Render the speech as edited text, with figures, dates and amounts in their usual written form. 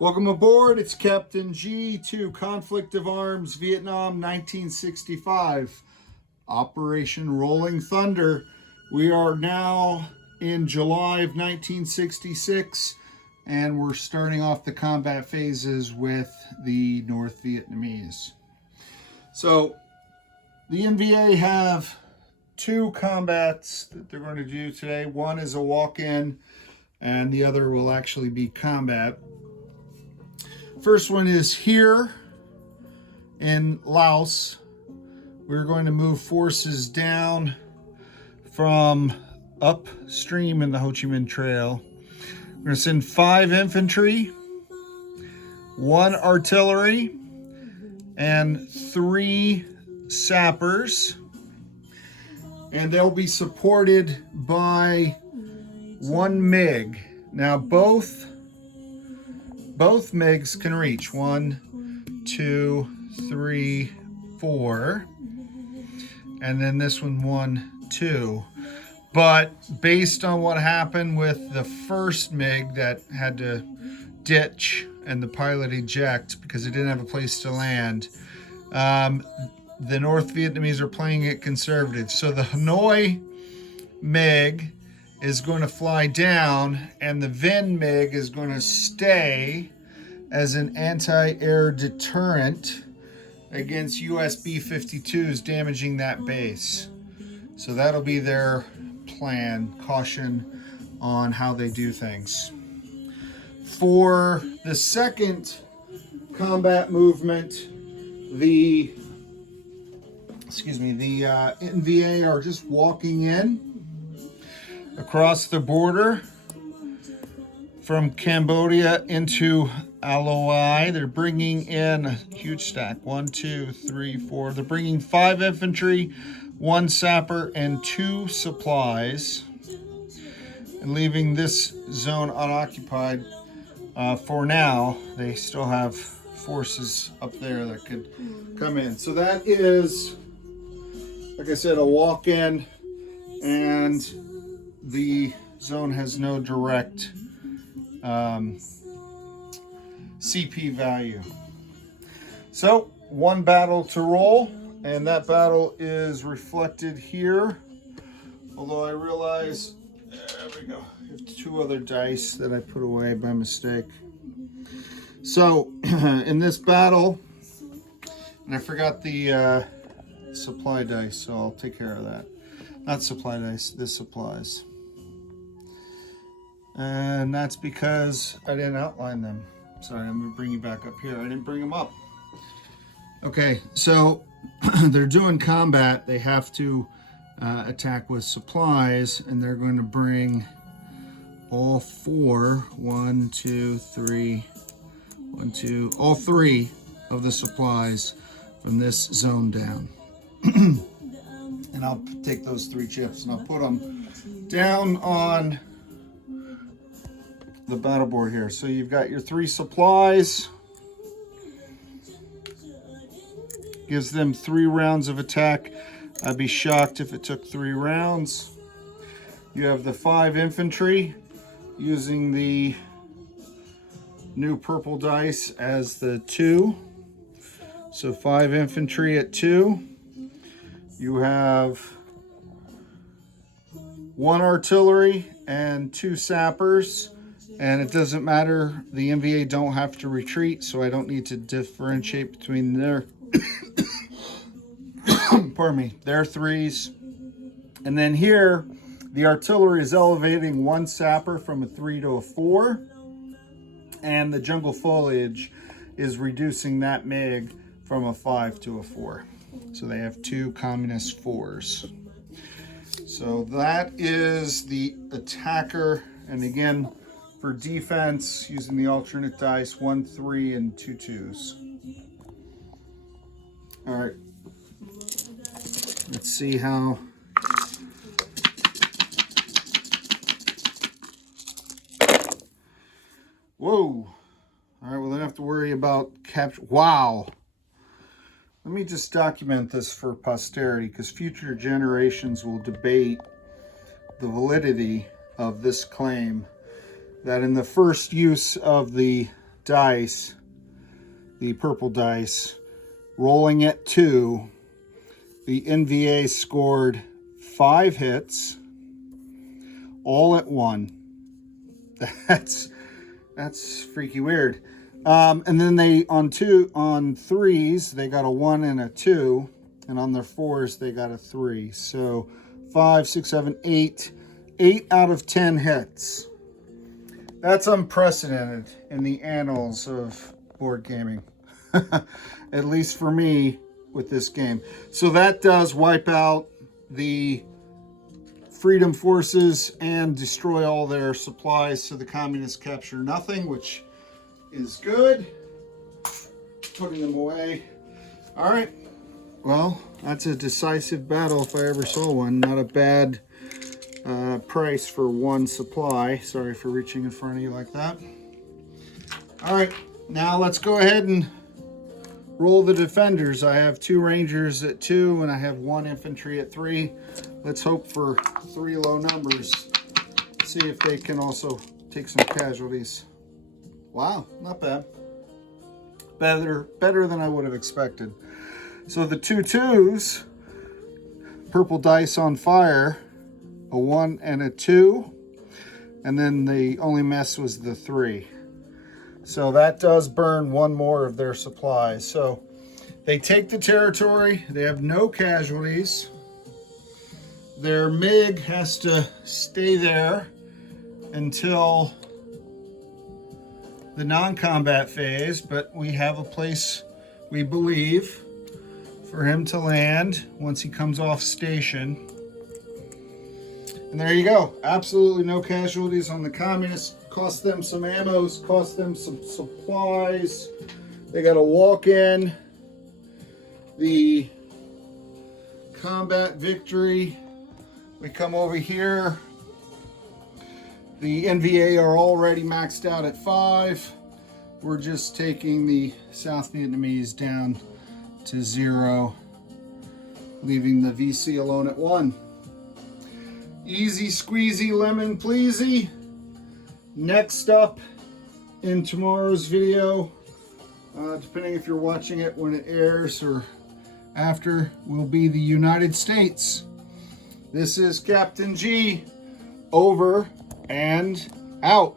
Welcome aboard. It's Captain G to Conflict of Arms, Vietnam, 1965. Operation Rolling Thunder. We are now in July of 1966, and we're starting off the combat phases with the North Vietnamese. So, the NVA have two combats that they're going to do today. One is a walk-in, and the other will actually be combat. First one is here in Laos. We're going to move forces down from upstream in the Ho Chi Minh Trail. We're going to send 5 infantry, 1 artillery, and 3 sappers. And they'll be supported by 1 MiG. Now both MiGs can reach 1, 2, 3, 4, and then this one 1, 2. But based on what happened with the first MiG that had to ditch and the pilot eject because it didn't have a place to land, the North Vietnamese are playing it conservative. So the Hanoi MiG is going to fly down, and the Vinh MiG is going to stay as an anti-air deterrent against US B-52s damaging that base. So that'll be their plan, caution on how they do things. For the second combat movement, the NVA are just walking in across the border from Cambodia into Aloi. They're bringing in a huge stack. 1, 2, 3, 4. They're bringing 5 infantry, 1 sapper, and 2 supplies, and leaving this zone unoccupied for now. They still have forces up there that could come in. So that is, like I said, a walk-in, and the zone has no direct CP value. So 1 battle to roll, and that battle is reflected here. Although I realize, there we go, I have 2 other dice that I put away by mistake. So in this battle, and I forgot the supply dice, so I'll take care of that. Not supply dice, this supplies. And that's because I didn't outline them. Sorry, I'm going to bring you back up here. I didn't bring them up. Okay, so they're doing combat. They have to attack with supplies, and they're going to bring all 4, 1, 2, 3, 1, 2, all 3 of the supplies from this zone down. And I'll take those 3 chips and I'll put them down on the battle board here. So you've got your 3 supplies. Gives them 3 rounds of attack. I'd be shocked if it took 3 rounds. You have the 5 infantry using the new purple dice as the 2. So 5 infantry at 2. You have 1 artillery and 2 sappers. And it doesn't matter, the NVA don't have to retreat, so I don't need to differentiate between their pardon me, their 3s. And then here, the artillery is elevating 1 sapper from a 3 to a 4, and the jungle foliage is reducing that MiG from a 5 to a 4. So they have 2 communist 4s. So that is the attacker, and again, for defense, using the alternate dice, 1, 3, and 2 2s. All right. Let's see how. Whoa. All right, well, I don't have to worry about capture. Wow. Let me just document this for posterity, because future generations will debate the validity of this claim that in the first use of the dice, the purple dice, rolling at 2. The NVA scored 5 hits, all at 1. That's freaky weird. And then they on 3s they got a 1 and a 2, and on their 4s they got a 3. So 5, 6, 7, 8 out of 10 hits. That's unprecedented in the annals of board gaming, at least for me with this game. So that does wipe out the Freedom Forces and destroy all their supplies, so the communists capture nothing, which is good. Putting them away. All right, well, that's a decisive battle if I ever saw one. Not a bad price for 1 supply. Sorry for reaching in front of you like that. All right, now let's go ahead and roll the defenders. I have 2 Rangers at 2 and I have 1 infantry at 3. Let's hope for 3 low numbers. See if they can also take some casualties. Wow, not bad. Better than I would have expected. So the 2 2s, purple dice on fire, a 1 and a 2, and then the only mess was the 3. So that does burn 1 more of their supplies. So they take the territory. They have no casualties. Their MiG has to stay there until the non-combat phase, but we have a place, we believe, for him to land once he comes off station. And there you go. Absolutely no casualties on the communists. Cost them some ammo, cost them some supplies. They got to walk in the combat victory. We come over here. The NVA are already maxed out at 5. We're just taking the South Vietnamese down to 0, leaving the VC alone at 1. Easy squeezy lemon pleasy. Next up in tomorrow's video, depending if you're watching it when it airs or after, will be the United States. This is Captain G, over and out.